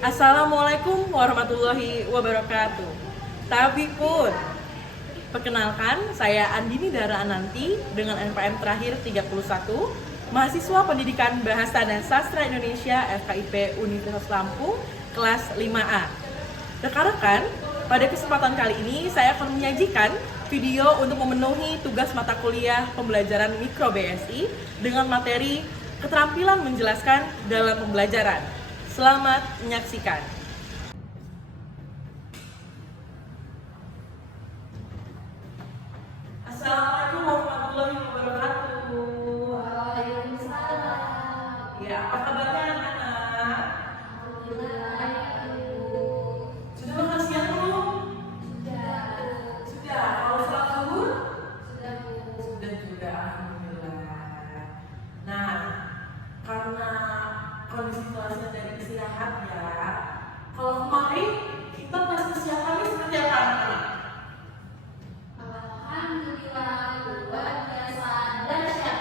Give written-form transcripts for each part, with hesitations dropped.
Assalamualaikum warahmatullahi wabarakatuh. Tapi pun, perkenalkan saya Andini Dara Ananti dengan NPM terakhir 31, mahasiswa Pendidikan Bahasa dan Sastra Indonesia FKIP Universitas Lampung, kelas 5A. Rekan-rekan, pada kesempatan kali ini saya akan menyajikan video untuk memenuhi tugas mata kuliah pembelajaran Mikro BSI dengan materi keterampilan menjelaskan dalam pembelajaran. Selamat menyaksikan. Assalamualaikum warahmatullahi wabarakatuh. Waalaikumsalam. Ya, apa kabarnya anak-anak? Alhamdulillah ya Ibu. Sudah makan siang belum? Sudah. Sudah. Kalau sholat zuhur? Sudah Bu. Sudah juga, alhamdulillah. Nah, karena kondisi kelasnya dari istirahat ya. Kalau kemarin kita tes kesiapannya seperti apa anak-anak? Alhamdulillah luar biasa. Dahsyat.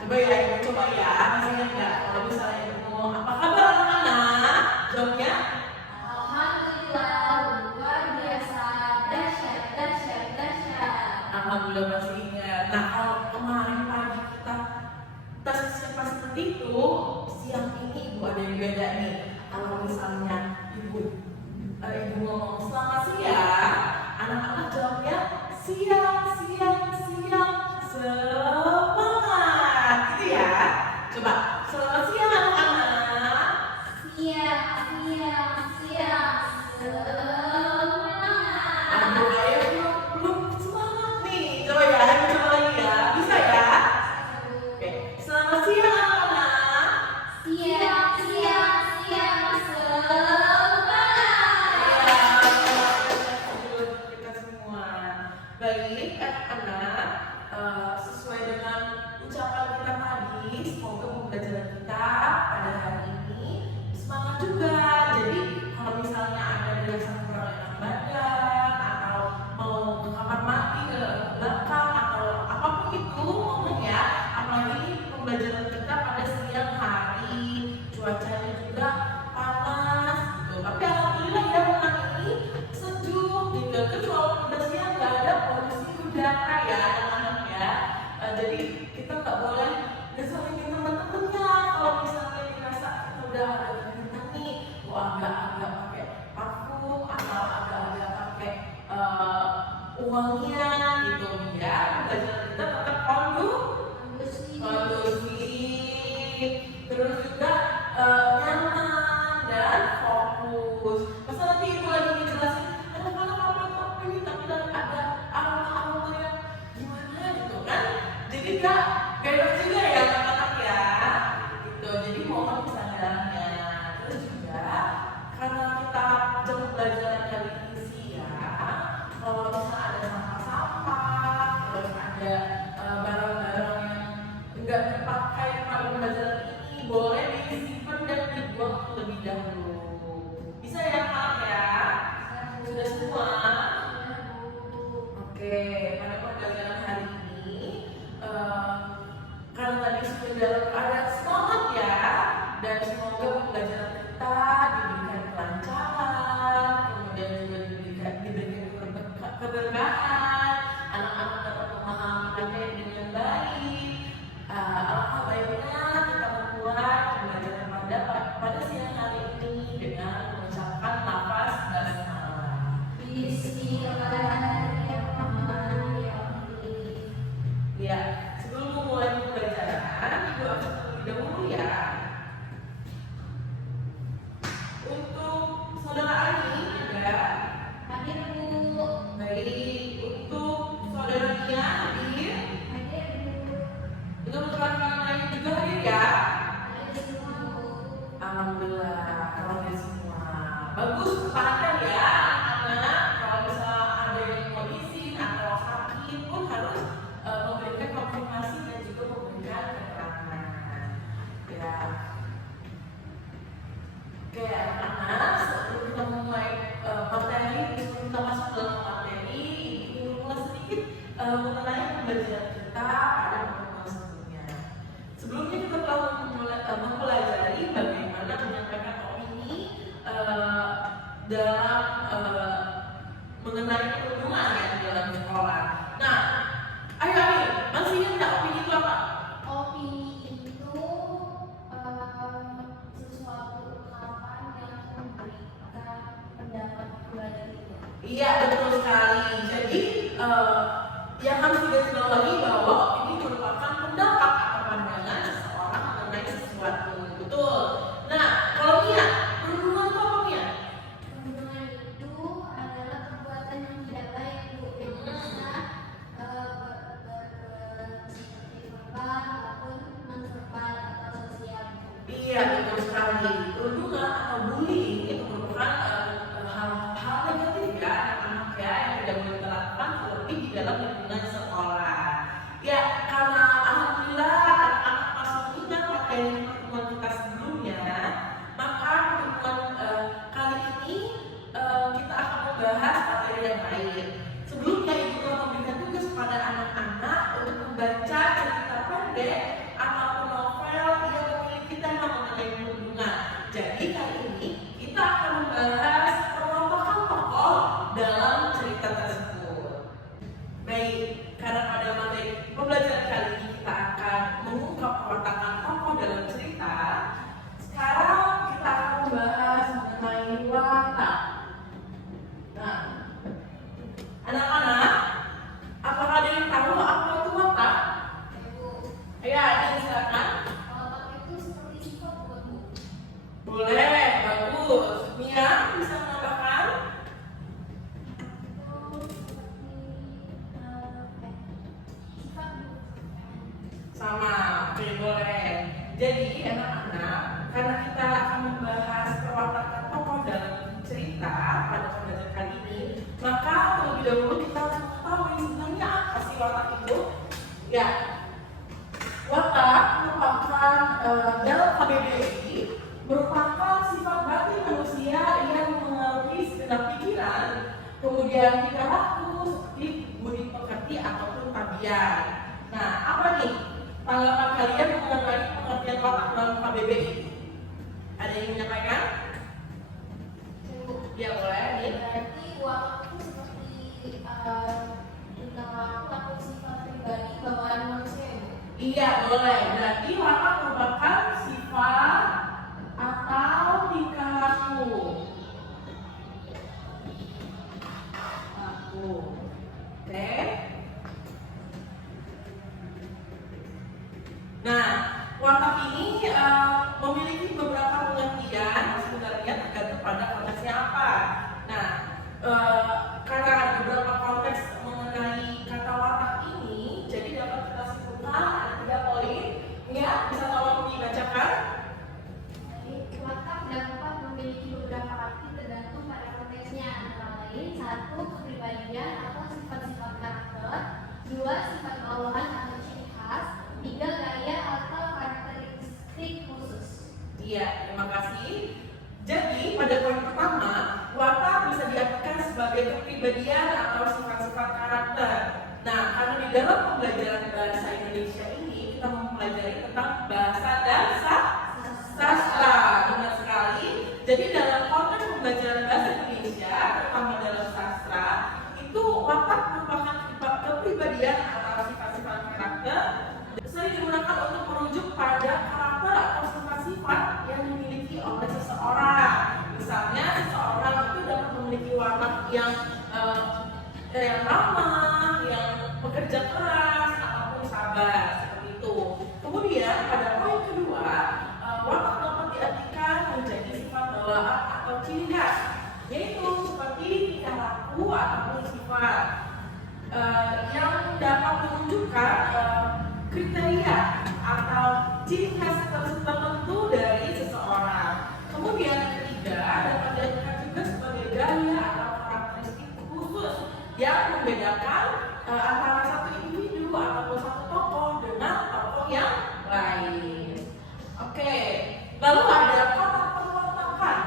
Coba ya, Ibu coba ya. Masih ingat nggak? Kalau misalnya Ibu ngomong apa kabar anak-anak? Jawabnya? Alhamdulillah luar biasa. Dahsyat. Alhamdulillah masih ingat. Nah, kalau kemarin pagi kita tes kesiapan seperti itu, siang ini Ibu ada yang beda nih. Kalau misalnya Ibu ngomong selamat siang, anak-anak jawabnya siang, semangat, gitu ya. Coba, selamat siang anak-anak. Siang. Semangat. Aduh, ayo belum semangat nih. Coba ya, ayo coba lagi ya. Bisa ya? Oke, selamat siang anak-anak. Siang. Semangat. Kita semua. Baik, anak-anak, sesuai dengan ucapan kita tadi, semoga pembelajaran kita pada hari ini semangat juga. Jadi, kalau misalnya ada yang kurang enak badan atau mau ke kamar mandi ke belakang atau apapun itu ngomong ya. Apalagi pembelajaran kita pada siang hari, cuacanya juga panas gitu. Tapi alhamdulillah ya malam ini sejuk gitu. Terus walaupun udah siang nggak ada polusi udara ya anak-anak ya. Jadi kita nggak boleh ngeselin teman-temannya. Kalau misalnya dirasa kita udah ada keringetan nih, agak-agak pakai parfum atau agak-agak pakai wangian gitu ya. Pembelajaran kita tetap kondusif, terus juga nyaman dan fokus. Masa nanti Ibu lagi ngejelasin, anak-anak kok ini tapi ada aroma yang gimana gitu kan? Jadi nggak enak juga ya anak-anak ya. Gitu. Jadi mohon kesadarannya. Terus juga karena kita jam pembelajaran kali ini siang, kalau misalnya ada sampah-sampah, terus ada barang-barang yang enggak dipakai pada pembelajaran ini, boleh disimpan dan dibuang terlebih dahulu. Bisa ya Kak ya? Sudah semua? Oke, pada pembelajaran hari ini, karena tadi sudah ada semangat ya, dan semoga pembelajaran kita diberikan kelancaran, kemudian juga diberikan keberkahan, anak-anak dapat memahami materi dengan baik. Alangkah baiknya kita memulai pembelajaran pada siang hari ini dengan mengucapkan lafaz basmalah. Bismillahirrahmanirrahim. Ya, sebelum memulai pembelajaran, Ibu akan terlebih dahulu ya. Untuk saudara Ani ada. Hadir Bu. Baik, untuk saudara Nia hadir. Hadir Bu. Untuk rekan-rekan lain juga hadir ya. Hadir semua Bu. Alhamdulillah, kalau hadir semua. Bagus, perhatikan ya anak-anak. Kalau misalnya ada yang mau izin atau sakit pun harus memberikan konfirmasi dan juga memberikan keterangan. Ya. Oke anak-anak, sebelum kita mulai materi, sebelum kita masuk dalam materi, ingin mulai sedikit mengenai pembelajaran kita pada pertemuan sebelumnya. Sebelumnya kita telah mempelajari bagaimana menyampaikan opini dalam mengenai perundungan ya di dalam sekolah. Nah, ayo masih ingat nggak opini itu apa? Opini itu sesuatu ungkapan yang memberikan pendapat pribadi. Iya, betul sekali. Jadi yang harus digarisbawahi bahwa opini merupakan pendapat atau pandangan seseorang mengenai sesuatu. Betul. Nah, kalau Mia, perundungan itu apa Mia? Perundungan itu adalah perbuatan yang tidak baik, Bu, yang bisa seperti verbal maupun non-verbal atau sosial. Iya, betul sekali. Perundungan atau bullying itu merupakan hal negatif ya, anak-anak ya yang tidak boleh dilakukan terlebih di dalam lingkungan sekolah. Ya, karena alhamdulillah anak-anak masih ingat materi pertemuan kita sebelumnya, maka pertemuan kali ini kita akan membahas materi yang lain. Sebelumnya ibu telah memberikan tugas pada anak-anak untuk membaca cerita pendek ataupun novel yang memiliki tema mengenai perundungan. Jadi kali ini kita akan membahas pengelompokan tokoh dalam cerita tersebut. Baik, karena pada materi pembelajaran kali ini kita akan mengungkap perwatakan tokoh dalam cerita. Sekarang kita akan membahas mengenai watak. Nah, anak-anak, apakah ada yang tahu apa itu watak? Ayo, ada silakan. Watak itu seperti sifat, Bu. Boleh, bagus. Mia bisa menambahkan? Itu seperti sifat, Bu. Sama, oke boleh. Jadi anak-anak, karena kita akan membahas perwatakan tokoh dalam cerita pada pembelajaran kali ini, maka terlebih dahulu kita harus mengetahui sebenarnya apa sih watak itu? Ya, watak merupakan dalam KBBI merupakan sifat batin manusia yang mengaruhi segenap pikiran, kemudian tingkah laku seperti budi pekerti ataupun tabiat. Nah, apa nih tanggapan kalian mengenai pengertian watak dalam KBBI? Ada yang menyampaikan? Ya boleh. Nih. Berarti watak itu seperti tingkah laku atau sifat pribadi bawaan manusia, Bu. Iya boleh. Berarti watak merupakan sifat atau tingkah laku. Oke. Nah, watak ini memiliki beberapa pengertian sebenarnya tergantung pada konteksnya apa. Nah, karena ada beberapa konteks mengenai kata watak ini, jadi dapat kita simpulkan ada 3 poin. Ya, bisa tolong dibacakan? Jadi watak dapat memiliki beberapa arti tergantung pada konteksnya, antara lain 1. Kepribadian atau sifat-sifat karakter, 2. Sifat bawahan atau ciri khas, 3. Gaya atau karakteristik khusus. Iya, terima kasih. Jadi pada poin pertama, watak bisa diartikan sebagai kepribadian atau sifat-sifat karakter. Nah, karena di dalam pembelajaran bahasa Indonesia ini kita mempelajari tentang bahasa dan sastra, benar sekali. Jadi dalam konteks pembelajaran bahasa Indonesia, terutama dalam sastra, itu watak merupakan kepribadian atau sifat-sifat karakter sering digunakan untuk merujuk pada karakter atau sifat-sifat yang dimiliki oleh seseorang. Misalnya seseorang itu dapat memiliki watak yang ramah, yang bekerja keras, ataupun sabar seperti itu. Kemudian pada poin kedua, watak dapat diartikan menjadi sifat bawaan atau ciri khas, yaitu seperti tingkah laku ataupun sifat yang dapat menunjukkan kriteria atau ciri khas tertentu dari seseorang. Kemudian yang ketiga dapat diartikan juga sebagai gaya atau karakteristik khusus yang membedakan antara satu individu ataupun satu tokoh dengan tokoh yang lain. Oke, lalu ada kotak perwatakan.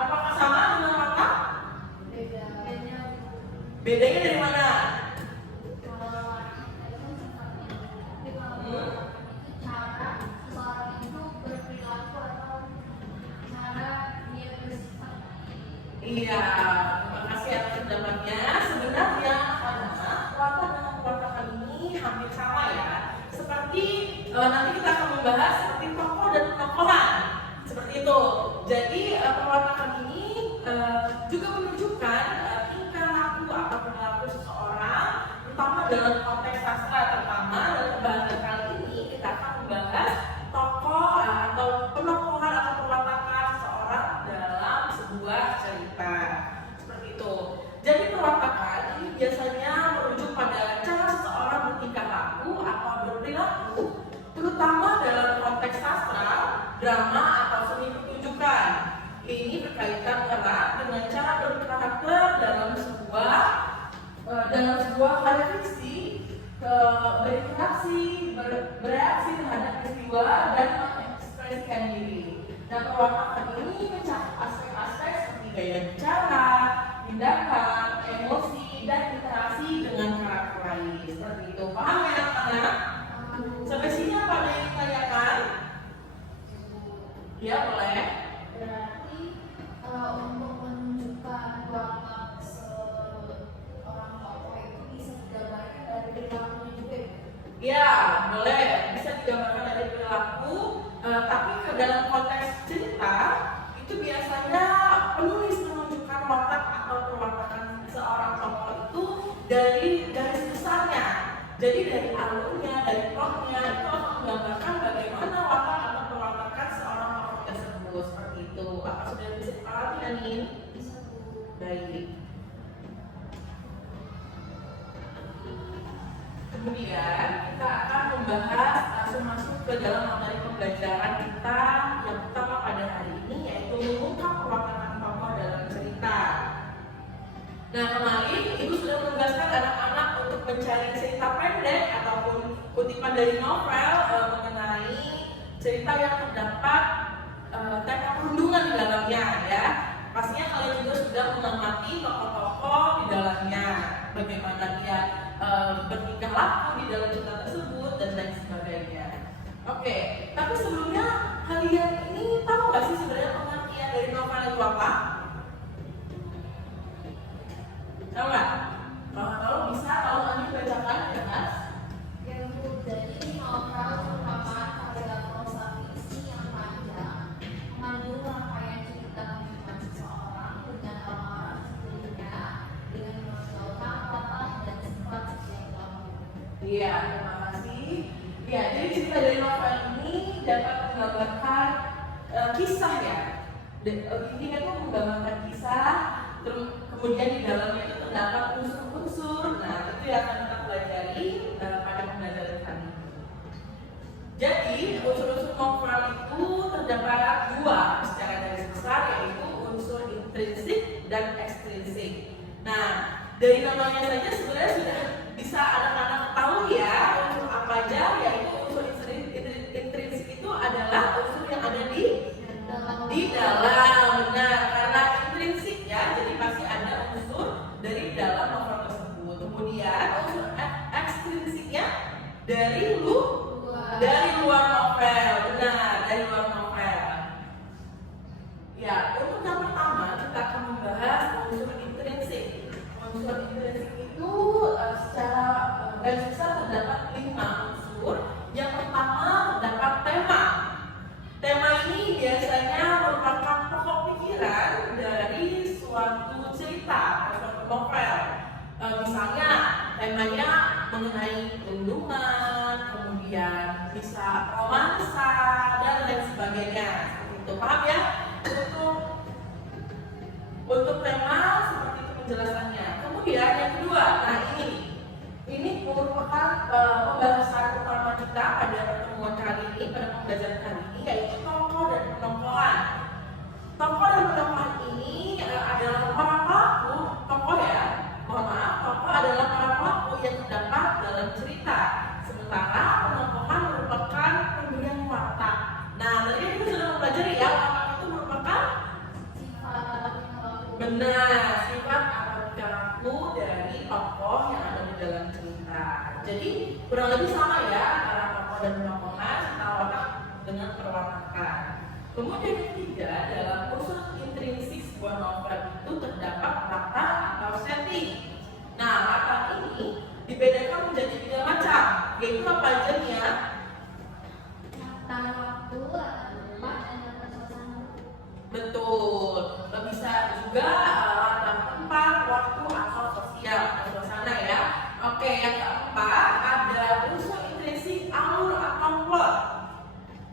Apakah sama dengan Iya, terima kasih atas pendapatnya. Sebenarnya anak-anak, watak dengan perwatakan ini hampir sama ya. Seperti nanti kita akan membahas seperti tokoh dan penokohan. Seperti itu. Jadi perwatakan ini juga menunjukkan tingkah laku atau perilaku seseorang, terutama dalam konteks sastra. Terutama dalam pembahasan kali ini kita akan membahas tokoh atau penokohan atau perwatakan seseorang dalam sebuah cerita. Seperti itu. Jadi perwatakan ini biasanya merujuk pada cara seseorang bertingkah laku atau berperilaku, terutama dalam konteks sastra, drama atau seni pertunjukan. Ini berkaitan erat dengan cara berkarakter dalam sebuah karya fiksi, berinteraksi, bereaksi terhadap peristiwa dan mengekspresikan diri. Nah, perwatakan ini mencakup aspek-aspek seperti gaya bicara, tindakan, emosi, dan interaksi dengan karakter lain. Seperti itu. Paham ya anak-anak? Sampai sini apa ada yang ditanyakan? Ya, boleh. Berarti untuk menunjukkan watak seorang tokoh itu bisa digambarkan dari perilakunya juga. Ya, boleh. Bisa digambarkan dari perilaku, tapi ke dalam konteks cerita itu biasanya penulis menunjukkan watak atau perwatakan seorang tokoh itu dari garis besarnya. Jadi dari alurnya, dari plotnya itu akan menggambarkan bagaimana watak atau perwatakan seorang tokoh tersebut. Seperti itu. Apa sudah bisa dipahami, Anin? Bisa Baik. Kemudian kita akan membahas langsung masuk ke dalam materi pembelajaran kita yang pertama pada hari ini, yaitu mengungkap perwatakan tokoh dalam cerita. Nah, kemarin Ibu sudah menugaskan anak-anak untuk mencari cerita pendek ataupun kutipan dari novel mengenai cerita yang terdapat tema perundungan di dalamnya ya. Pastinya kalian juga sudah mengamati tokoh-tokoh di dalamnya, bagaimana dia bertingkah laku di dalam cerita tersebut dan lain sebagainya. Oke, tapi sebelumnya kalian ini tahu nggak sih sebenarnya pengertian dari novel itu apa? Tahu nggak? Kalau bisa, kalau Ani bacakan ya kan? Jadi novel merupakan karya prosa fiksi yang panjang, mengandung rangkaian cerita kehidupan seseorang dengan orang-orang sekelilingnya, dengan menonjolkan watak dan sifat setiap tokoh. Iya, terima kasih. Ya, jadi cerita dari novel ini dapat menggambarkan kisah ya. Intinya itu menggambarkan kisah, kemudian di dalamnya itu terdapat unsur-unsur. Nah, itu yang akan kita pelajari pada pembelajaran kali ini. Jadi, unsur-unsur novel itu terdapat dua secara garis besar, yaitu unsur intrinsik dan ekstrinsik. Nah, dari namanya saja sebenarnya sudah bisa anak-anak tahu ya unsur apa aja, yaitu unsur intrinsik itu adalah unsur yang ada di dalam. Benar, karena intrinsik ya, jadi pasti ada unsur dari dalam novel tersebut. Kemudian unsur ekstrinsiknya dari luar novel. Benar, dari luar novel. Ya, untuk yang pertama kita akan membahas unsur intrinsik. Unsur intrinsik itu secara garis besar terdapat 5 unsur. Yang pertama terdapat tema. Tema ini biasanya merupakan pokok pikiran dari suatu cerita atau suatu novel. Misalnya temanya mengenai perundungan, kemudian bisa romansa dan lain sebagainya. Seperti itu, paham ya? Untuk tema seperti itu penjelasannya. Kemudian yang kedua, nah ini merupakan pembahasan utama kita pada pertemuan kali ini, pada pembelajaran kali ini, yaitu tokoh dan penokohan. Tokoh dan penokohan ini adalah para pelaku, tokoh ya, mohon maaf, tokoh adalah para pelaku yang terdapat dalam cerita. Sementara penokohan merupakan pemberian watak. Nah, tadi kita sudah mempelajari ya, watak itu merupakan benar sifat atau perilaku dari tokoh yang ada di dalam cerita. Jadi kurang lebih sama ya antara tokoh dan penokohan, serta watak dengan perwatakan. Kemudian yang ketiga, dalam unsur intrinsik sebuah novel itu Betul. Bisa juga latar tempat, waktu, atau sosial atau suasana ya. Oke, yang keempat ada unsur intrinsik alur atau plot.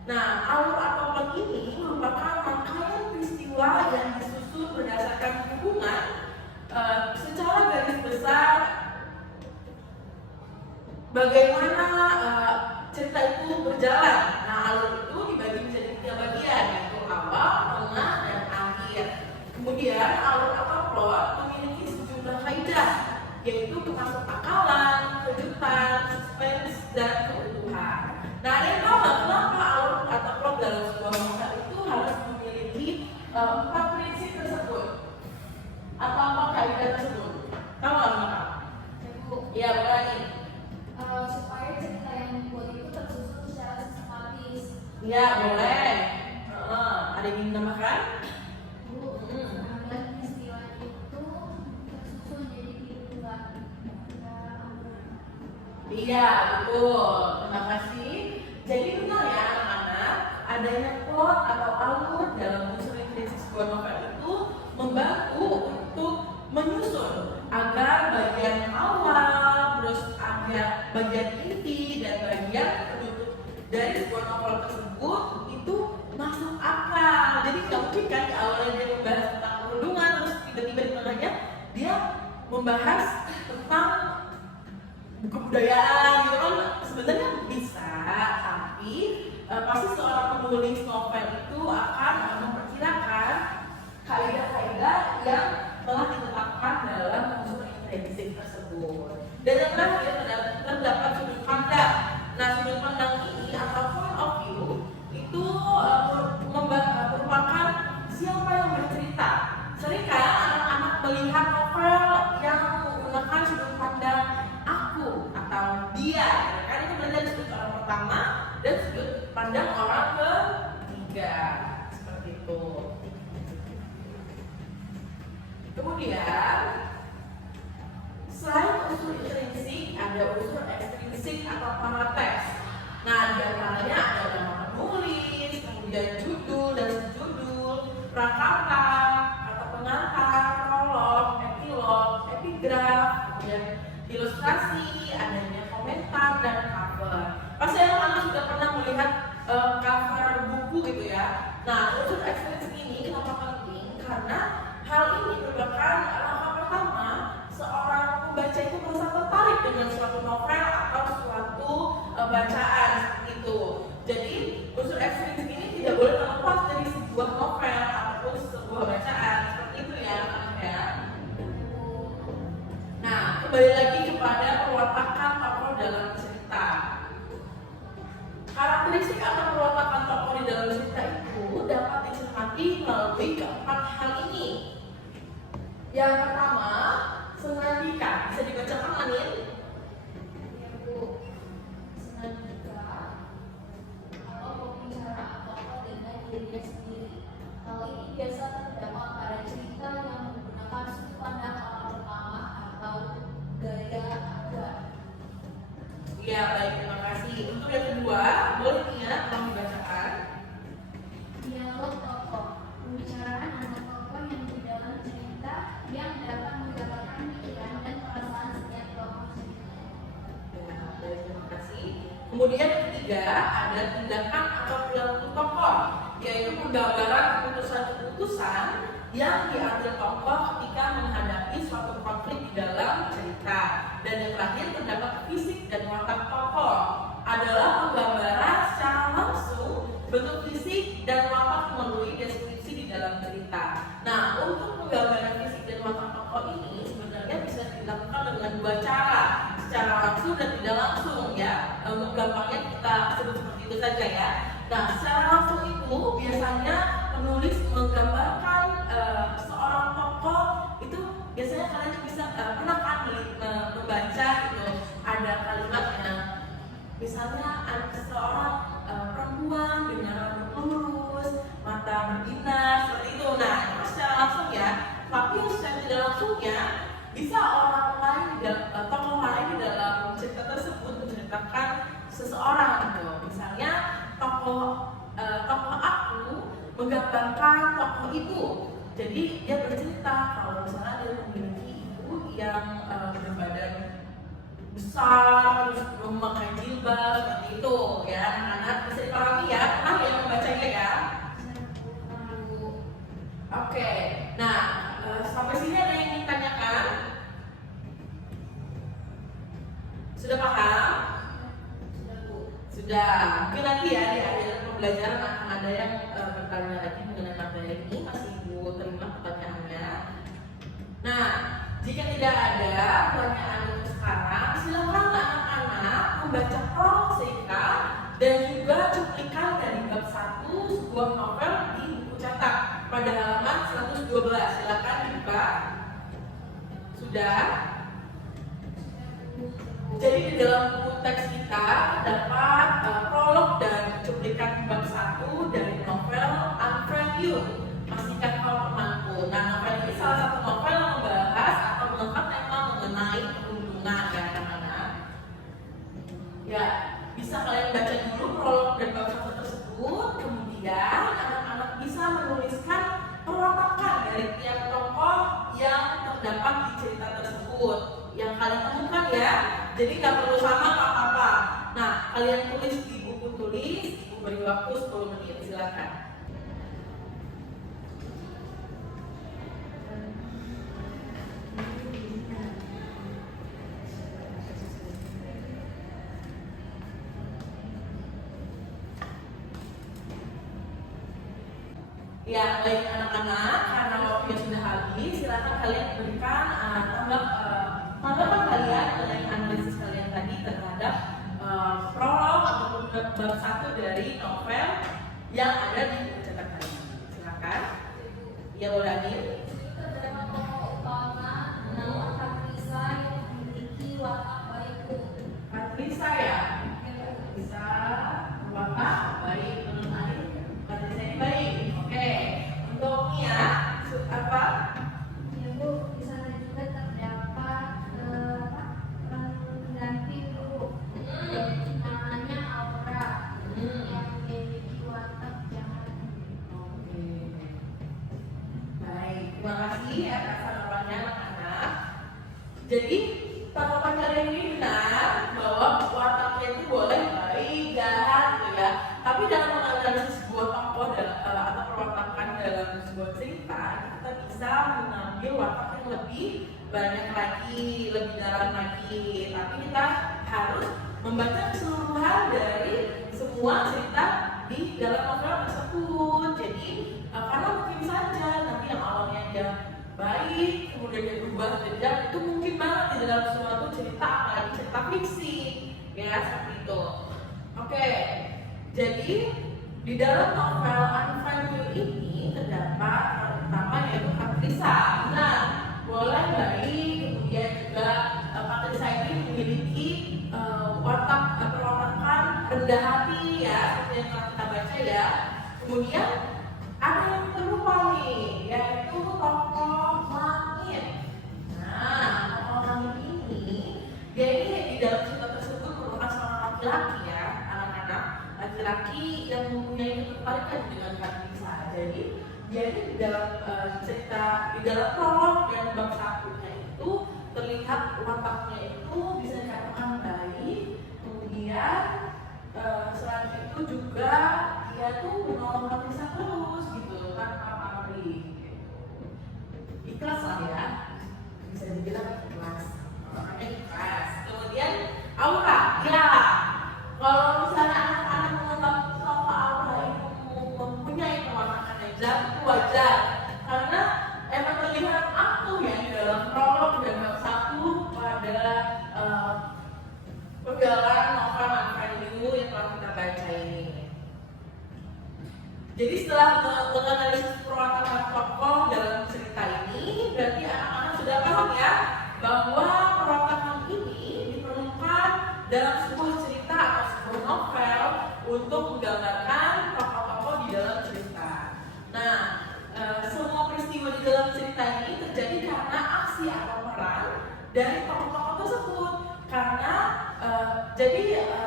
Nah, alur atau plot ini merupakan rangkaian peristiwa yang disusun berdasarkan hubungan secara garis besar bagaimana cerita itu berjalan. Nah, alur itu dibagi menjadi 3 bagian, yaitu awal, tengah, dan akhir. Kemudian alur atau plot memiliki sejumlah kaidah, yaitu kemasukakalan, kejutan, suspense, dan keutuhan. Nah, ada yang tahu nggak kenapa alur atau plot dalam sebuah novel itu harus memiliki 4 prinsip tersebut atau 4 kaidah tersebut? Tahu nggak kenapa? Iya, boleh nih. Supaya cerita yang dibuat itu tersusun secara sistematis. Iya, boleh. Ada yang ingin tambahkan? Dan istilah itu tersusun jadi dua. Iya, betul. Terima kasih. Jadi benar ya anak-anak, adanya plot atau alur dalam unsur intrinsik sebuah novel itu membantu untuk menyusun agar bagian awal, terus ada bagian inti dan bagian penutup dari sebuah novel tersebut itu masuk akal. Jadi nggak mungkin kan di awalnya dia membahas tentang perundungan, terus tiba-tiba di tengahnya dia membahas tentang kebudayaan gitu kan. Sebenarnya bisa, tapi pasti seorang penulis novel itu akan memperkirakan kaidah-kaidah yang telah ditetapkan dalam unsur intrinsik tersebut. Dan yang terakhir terdapat sudut pandang. Nah, sudut pandang ini atau point of view itu merupakan siapa yang bercerita. Seringkali anak-anak melihat novel yang menggunakan sudut pandang aku atau dia. Kan itu berarti ada sudut orang pertama dan sudut pandang orang ketiga. Seperti itu. Kemudian selain unsur intrinsik, ada unsur ekstrinsik atau parateks. Nah, di antaranya ada nama penulis, kemudian judul dan subjudul, prakata atau pengantar, prolog, epilog, epigraf, kemudian ilustrasi, adanya komentar dan cover. Pasti anak-anak sudah pernah melihat cover buku gitu ya. Nah, unsur ekstrinsik ini kenapa penting? Karena hal ini merupakan langkah pertama seorang pembaca itu merasa tertarik dengan suatu novel atau suatu bacaan itu. Jadi unsur ekstrinsik ini tidak boleh terlepas dari sebuah novel ataupun sebuah bacaan. Seperti itu ya anak-anak ya. Nah, kembali lagi kepada perwatakan tokoh dalam cerita. Karakteristik atau perwatakan tokoh di dalam cerita itu dapat dicermati melalui keempat hal ini. Yang pertama, senandika. Bisa dibacakan Anin? Ya, Bu. Senandika atau pembicaraan tokoh dengan dirinya sendiri. Hal ini biasa terdapat pada cerita yang menggunakan sudut pandang orang pertama atau gaya agar. Iya, baik, terima kasih. Untuk yang kedua, boleh Nia tolong dibacakan. Dialog tokoh, pembicaraan antar tokoh yang di dalam cerita yang dapat menggambarkan pikiran dan perasaan setiap tokoh cerita. Ya, baik, terima kasih. Kemudian yang ketiga, ada tindakan atau perilaku tokoh, yaitu penggambaran keputusan-keputusan yang diambil tokoh ketika menghadapi suatu konflik di dalam cerita. Dan yang terakhir, terdapat fisik dan watak tokoh adalah penggambaran secara langsung bentuk fisik dan watak melalui deskripsi di dalam cerita. Nah, untuk penggambaran fisik dan watak tokoh ini sebenarnya bisa dilakukan dengan dua cara, secara langsung dan tidak langsung ya. Untuk gampangnya kita sebut seperti itu saja ya. Nah, secara langsung itu biasanya penulis menggambarkan seorang tokoh itu biasanya kalian bisa pernah kan membaca itu ada kalimatnya. Misalnya ada seorang perempuan dengan rambut lurus, mata berbinar, seperti itu. Nah, itu secara langsung ya. Tapi secara tidak langsungnya bisa orang lain, tokoh lain di dalam cerita tersebut menceritakan seseorang gitu. Misalnya tokoh aku menggambarkan tokoh ibu. Jadi dia bercerita kalau misalnya dia memiliki ibu yang berbadan besar, terus memakai jilbab seperti itu ya. Anak-anak bisa dipahami ya, pernah ya membacanya ya. Oke, nah sampai sini ada yang ditanyakan? Sudah paham? Sudah. Mungkin nanti ya di akhir pembelajaran akan ada yang bertanya lagi mengenai materi ini. Masih Ibu terima pertanyaannya. Nah, jika tidak ada pertanyaan untuk sekarang, silakan anak-anak membaca prolog singkat dan juga cuplikan dari bab 1 sebuah novel di buku cetak pada halaman 112. Silakan dibuka. Sudah? Jadi di dalam buku teks kita terdapat prolog dan cuplikan bab 1 dari novel Unfriend You, Pastikan Kau Temanku. Nah, novel ini salah satu novel yang membahas atau mengangkat tema mengenai perundungan ya anak-anak. Ya, bisa kalian baca dulu prolog dan bab 1 tersebut, kemudian anak-anak bisa menuliskan perwatakan dari tiap tokoh yang terdapat di cerita tersebut yang kalian temukan ya. Jadi nggak perlu sama apa-apa. Nah, kalian tulis di buku tulis, beri waktu 10 menit, silakan. Ya, baik anak-anak, karena waktunya sudah habis, silakan kalian berikan tanggapan kalian mengenai analisis kalian tadi terhadap prolog ataupun bab 1 dari novel yang ada di buku cetak tadi. Silakan. Ya, Bolani. Terdapat tokoh utama nama Katrisa yang memiliki watak baikku. Katrisa ya? Bisa watak baik menurut Adik. Katrisa yang baik. Oke. Untuk Mia, apa? Ya Bu, di sana juga terdapat pendamping Bu. Namanya Aura yang memiliki watak jahat. Oke. Baik, terima kasih ya atas tanggapannya anak-anak. Jadi tanggapan kalian ini benar bahwa wataknya itu boleh baik, jahat gitu ya. Tapi dalam menganalisis sebuah tokoh atau perwatakan dalam sebuah cerita, kita bisa mengambil watak yang lebih banyak lagi, lebih dalam lagi. Tapi kita harus membaca keseluruhan dari semua cerita di dalam novel tersebut. Jadi karena mungkin saja nanti yang awalnya dia baik, kemudian dia berubah jadi jahat, itu mungkin banget di dalam suatu cerita, apalagi cerita fiksi, ya seperti itu. Oke, jadi di dalam novel Unfriend You ini terdapat orang utama yaitu Katrisa. Nah, boleh baik, kemudian juga Katrisa ini memiliki watak perwatakan rendah hati ya, seperti yang telah kita baca ya. Kemudian ada yang terlupa nih, yaitu tokoh Langit. Nah, tokoh Langit ini, dia ini di dalam cerita tersebut merupakan seorang laki-laki ya, anak-anak, laki-laki yang mempunyai ketertarikan dengan Katrisa. Jadi, dia ini di dalam cerita, di dalam prolog dan bab 1-nya itu terlihat wataknya itu bisa dikatakan baik. Kemudian selain itu juga dia tuh menolong Katrisa terus gitu tanpa pamrih. Ikhlas lah ya, bisa dibilang ikhlas. Makanya ikhlas. Kemudian Aura, ya. Kalau misalnya anak-anak menganggap tokoh Aura itu mempunyai perwatakan yang jahat, itu wajar. Karena emang terlihat aku ya di dalam prolog dan bab 1 pada perjalanan novel Unfriend You yang telah kita baca ini. Jadi setelah menganalisis perwatakan tokoh dalam cerita ini, berarti anak-anak sudah paham ya bahwa perwatakan ini diperlukan dalam sebuah cerita atau sebuah novel untuk menggambarkan tokoh-tokoh di dalam cerita. Nah, semua peristiwa di dalam cerita ini terjadi karena aksi atau peran dari tokoh-tokoh tersebut. Karena jadi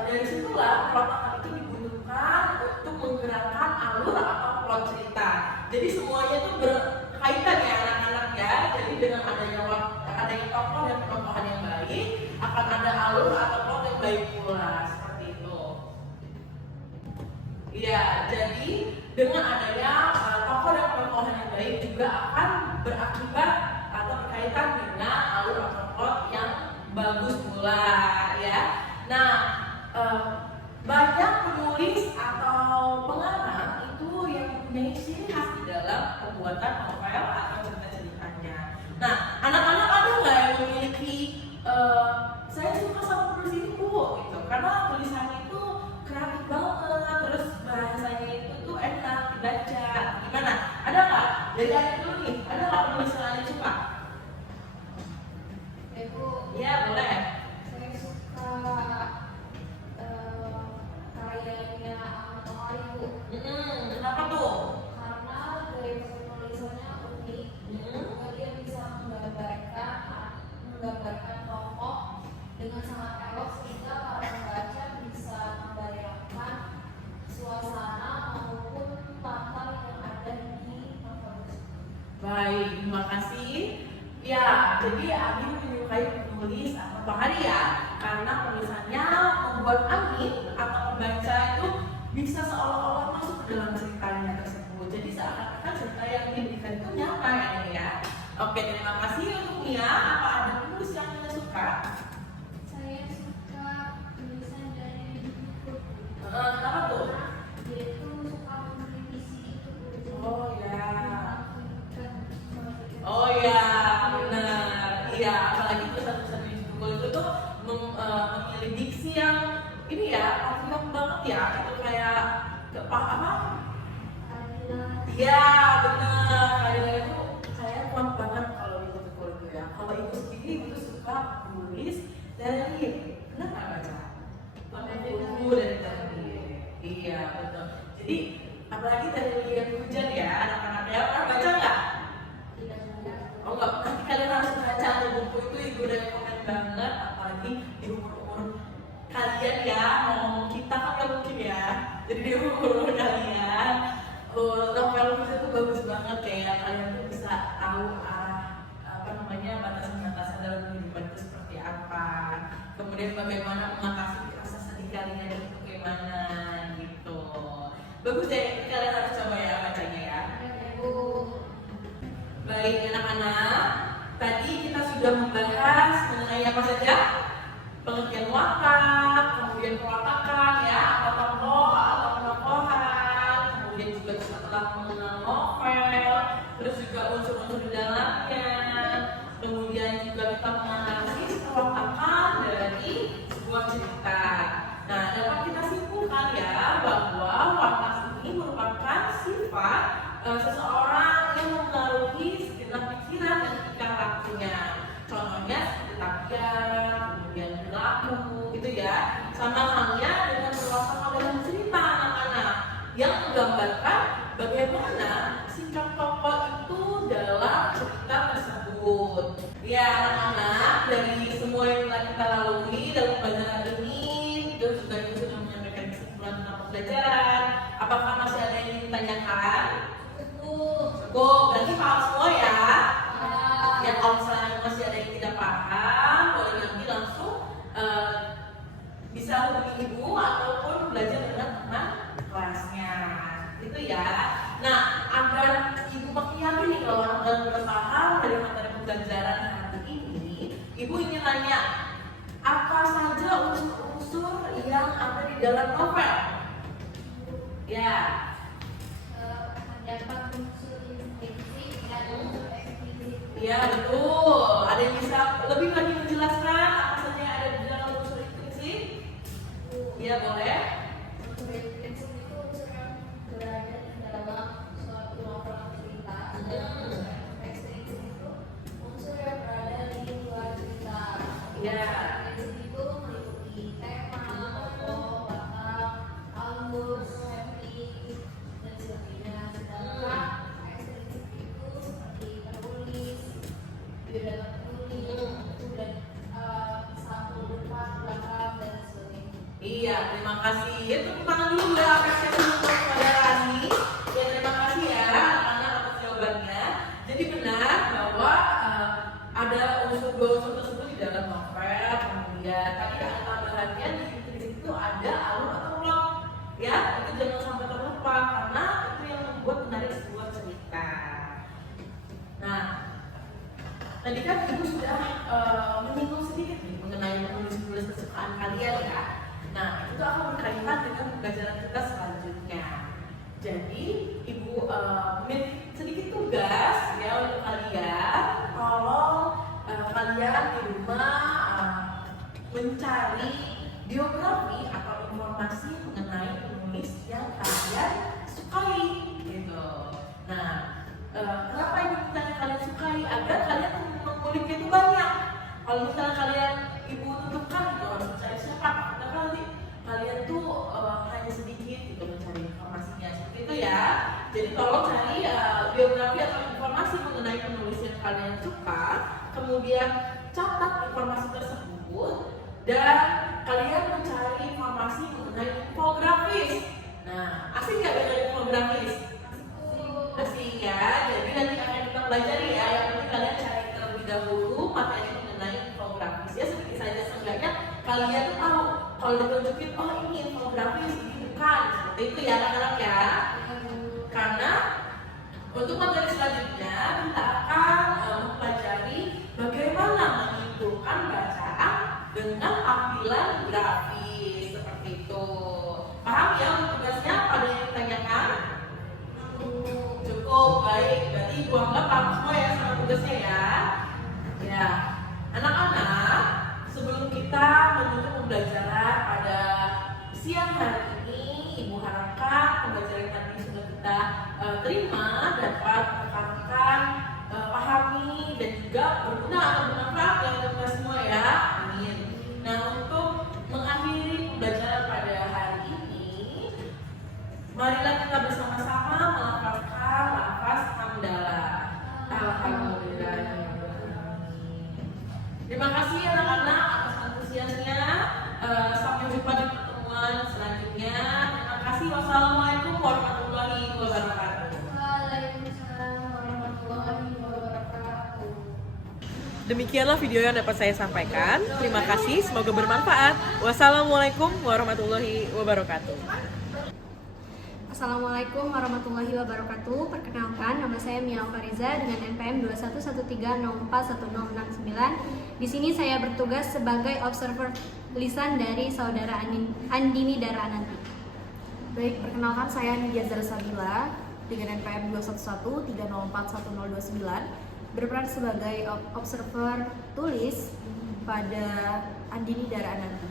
dari situlah perwatakan itu dibutuhkan untuk menggerakkan alur atau plot cerita. Jadi semua semuanya itu berkaitan ya anak-anak ya. Jadi dengan adanya tokoh dan penokohan yang baik, akan ada alur atau plot yang baik pula, seperti itu. Iya, jadi dengan adanya tokoh dan penokohan yang baik juga akan berakibat atau berkaitan dengan alur atau plot yang bagus pula ya. Nah, banyak penulis atau pengarang itu yang mempunyai ciri khas di dalam pembuatan novel atau cerita-ceritanya. Nah, anak-anak ada nggak yang memiliki saya suka sama penulis ini Bu, gitu, karena tulisannya itu kreatif banget, terus bahasanya itu tuh enak dibaca, gimana? Ada nggak? Dari Adik dulu nih, ada nggak penulis yang Adik suka? Ibu, Iya, boleh. saya suka karyanya Ahmad Tohari, Bu. Kenapa tuh? Karena dari penulisannya unik, juga dia bisa menggambarkan tokoh dengan sangat elok sehingga para pembaca bisa membayangkan suasana maupun latar yang ada di novel tersebut. Baik, terima kasih. Ya, jadi Abi menyukai penulis atau Tohari ya, karena penulisannya membuat Abi atau pembaca itu bisa seolah-olah masuk ke dalam ceritanya tersebut. Jadi seakan-akan cerita yang diberikan itu nyata ya Nia ya. Oke, terima kasih untuk Nia. Apa ada penulis yang Nia suka? Saya suka tulisan dari buku. Kenapa tuh? Dia itu suka mengkritisi itu. Oh ya. Oh ya, benar. Iya, apalagi tulisan-tulisan di buku itu tuh memilih diksi yang ini ya, parfum banget ya. Itu kayak apa? Iya, benar. Kayak itu saya kuat banget kalau di buku itu ya. Kalau ibu sendiri itu suka menulis dari benar nggak baca? Buku dari tadi. Iya, betul. Jadi apalagi dari lihat hujan ya, anak-anak ya pernah baca nggak? Oh enggak, nanti kalian harus baca buku itu, ibu udah rekomen banget, apalagi di umur-umur kalian ya, mau ngomong kita kan nggak mungkin ya. Jadi di umur kalian, novel itu bagus banget ya, kalian tuh bisa tahu batasan-batasan dalam kehidupan itu seperti apa. Kemudian bagaimana mengatasi rasa sedih kalian itu bagaimana gitu. Bagus deh, kalian harus coba ya bacanya ya. Baik anak-anak, tadi kita sudah membahas mengenai apa saja? Pengertian watak, kemudian peletakan ya, atau tokoh atau penokohan, kemudian juga kita telah mengenal novel, terus juga unsur-unsur di dalamnya, kemudian juga kita menganalisis peletakan dari sebuah cerita. Nah, dapat kita simpulkan ya bahwa watak ini merupakan sifat seseorang yang mempengaruhi segenap pikiran dan tingkah lakunya. Contohnya seperti tabiat, kemudian perilaku, gitu ya. Sama halnya dengan watak dalam cerita anak-anak yang menggambarkan bagaimana sikap tokoh itu dalam cerita tersebut. Ya anak-anak, dari semua yang telah kita lalui dalam pembelajaran ini, kita sudah menyampaikan kesimpulan tentang pembelajaran. Apakah masih ada yang ingin ditanyakan? Cukup, berarti paham semua ya. Ya kalau misalnya masih ada yang tidak paham, boleh nanti langsung bisa hubungi ibu ataupun belajar dengan teman kelasnya. Itu ya. Nah, agar ibu makin yakin nih kalau anak-anak sudah paham dari materi pembelajaran hari ini, ibu ingin tanya apa saja unsur-unsur yang ada di dalam novel? Ya. Terdapat unsur intrinsik dan unsur eksplisit. Iya betul. Ada yang bisa lebih lagi menjelaskan apa saja yang ada di dalam unsur intrinsik? Iya boleh. Unsur intrinsik itu unsur yang berada di dalam suatu novel atau cerita. Unsur ekstrinsik itu unsur yang berada di luar cerita. Iya. Intrinsik itu meliputi tema, tokoh, watak, alur, setting, dan sebagainya. Sedangkan ekstrinsik itu seperti penulis, biodata penulis, dan sampul depan, belakang, dan sebagainya. Iya, terima kasih. Tepuk tangan dulu ya, apresiasi untuk saudara Rani. Ya terima kasih ya anak-anak atas jawaban Tadi kan Ibu sudah menyinggung sedikit nih mengenai menulis kesukaan kalian ya. Nah, itu akan berkaitan dengan pembelajaran kita selanjutnya. Jadi, Ibu memiliki sedikit tugas ya untuk kalian. Tolong kalian di rumah mencari biografi atau informasi mengenai penulis yang kalian sukai gitu. Nah, kenapa Ibu bertanya kalian sukai? Agar kalian menguliknya itu banyak. Kalau misalnya kalian Ibu tentukan gitu harus mencari siapa, maka nanti kalian tuh hanya sedikit gitu mencari informasinya seperti itu ya. Jadi tolong cari biografi atau informasi mengenai penulis yang kalian suka, kemudian catat informasi tersebut dan kalian mencari informasi mengenai infografis. Nah, asik nggak dengan infografis? Asik ya. Jadi nanti akan kita pelajari ya. Yang penting kalian cari terlebih dahulu materi mengenai infografis ya, sedikit saja seenggaknya kalian tuh tahu kalau ditunjukin oh ini infografis, ini bukan, seperti itu ya anak-anak ya. Karena untuk materi selanjutnya kita akan mempelajari bagaimana menentukan bacaan dengan tampilan grafis seperti itu. Paham ya untuk tugasnya? Ada yang ditanyakan? Cukup, baik. Berarti Ibu anggap paham semua ya sama tugasnya ya. Ya, anak-anak, sebelum kita menutup pembelajaran pada siang hari ini, Ibu harapkan pembelajaran tadi sudah kita terima dapat rekan-rekan pahami dan juga berguna atau bermanfaat ya untuk kita semua ya. Amin. Nah, untuk mengakhiri pembelajaran pada hari ini, marilah kita bersama-sama melafalkan lafaz hamdalah. Alhamdulillah. Terima kasih anak-anak atas antusiasnya. Sampai jumpa di pertemuan selanjutnya. Terima kasih. Wassalamualaikum warahmatullahi wabarakatuh. Waalaikumsalam warahmatullahi wabarakatuh. Demikianlah video yang dapat saya sampaikan. Terima kasih, semoga bermanfaat. Wassalamualaikum warahmatullahi wabarakatuh. Assalamualaikum warahmatullahi wabarakatuh. Perkenalkan, nama saya Mia Fariza dengan NPM 2113041069. Di sini saya bertugas sebagai observer tulisan dari saudara Andini Dara Ananti. Baik, perkenalkan saya Nidia Zarasabila dengan NPM 21130411029 berperan sebagai observer tulis pada Andini Dara Ananti.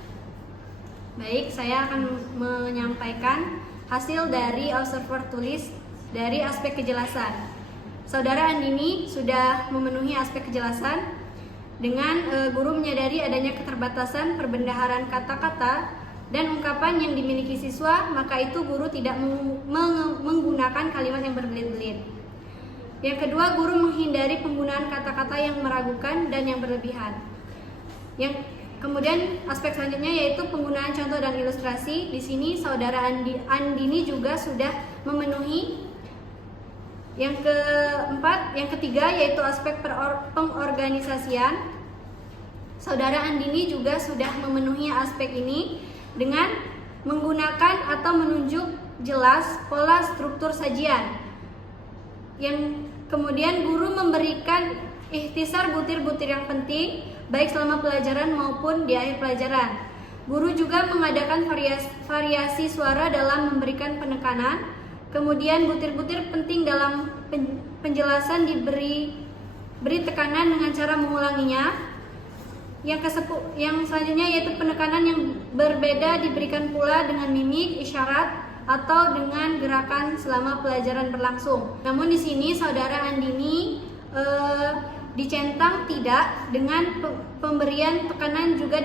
Baik, saya akan menyampaikan hasil dari observer tulis dari aspek kejelasan. Saudara Andini sudah memenuhi aspek kejelasan dengan guru menyadari adanya keterbatasan perbendaharaan kata-kata dan ungkapan yang dimiliki siswa, maka itu guru tidak menggunakan kalimat yang berbelit-belit. Yang kedua, guru menghindari penggunaan kata-kata yang meragukan dan yang berlebihan. Kemudian aspek selanjutnya yaitu penggunaan contoh dan ilustrasi. Di sini saudara Andini juga sudah memenuhi. Yang ketiga yaitu aspek pengorganisasian. Saudara Andini juga sudah memenuhi aspek ini dengan menggunakan atau menunjuk jelas pola struktur sajian. Yang kemudian guru memberikan ikhtisar butir-butir yang penting baik selama pelajaran maupun di akhir pelajaran. Guru juga mengadakan variasi suara dalam memberikan penekanan. Kemudian butir-butir penting dalam penjelasan diberi tekanan dengan cara mengulanginya. Yang selanjutnya yaitu penekanan yang berbeda diberikan pula dengan mimik, isyarat, atau dengan gerakan selama pelajaran berlangsung. Namun di sini saudara Andini dicentang tidak dengan pemberian tekanan juga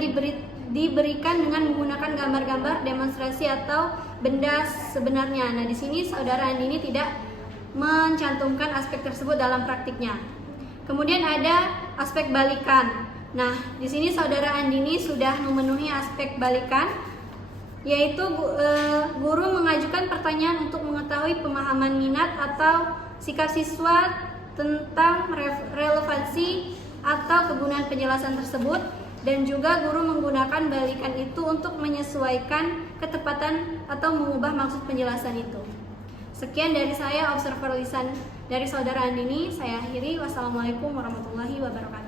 diberikan dengan menggunakan gambar-gambar demonstrasi atau benda sebenarnya. Nah, di sini saudara Andini tidak mencantumkan aspek tersebut dalam praktiknya. Kemudian ada aspek balikan. Nah, di sini saudara Andini sudah memenuhi aspek balikan, yaitu guru mengajukan pertanyaan untuk mengetahui pemahaman minat atau sikap siswa tentang relevansi atau kegunaan penjelasan tersebut, dan juga guru menggunakan balikan itu untuk menyesuaikan ketepatan atau mengubah maksud penjelasan itu. Sekian dari saya, observer lisan dari saudara Andini. Saya akhiri. Wassalamualaikum warahmatullahi wabarakatuh.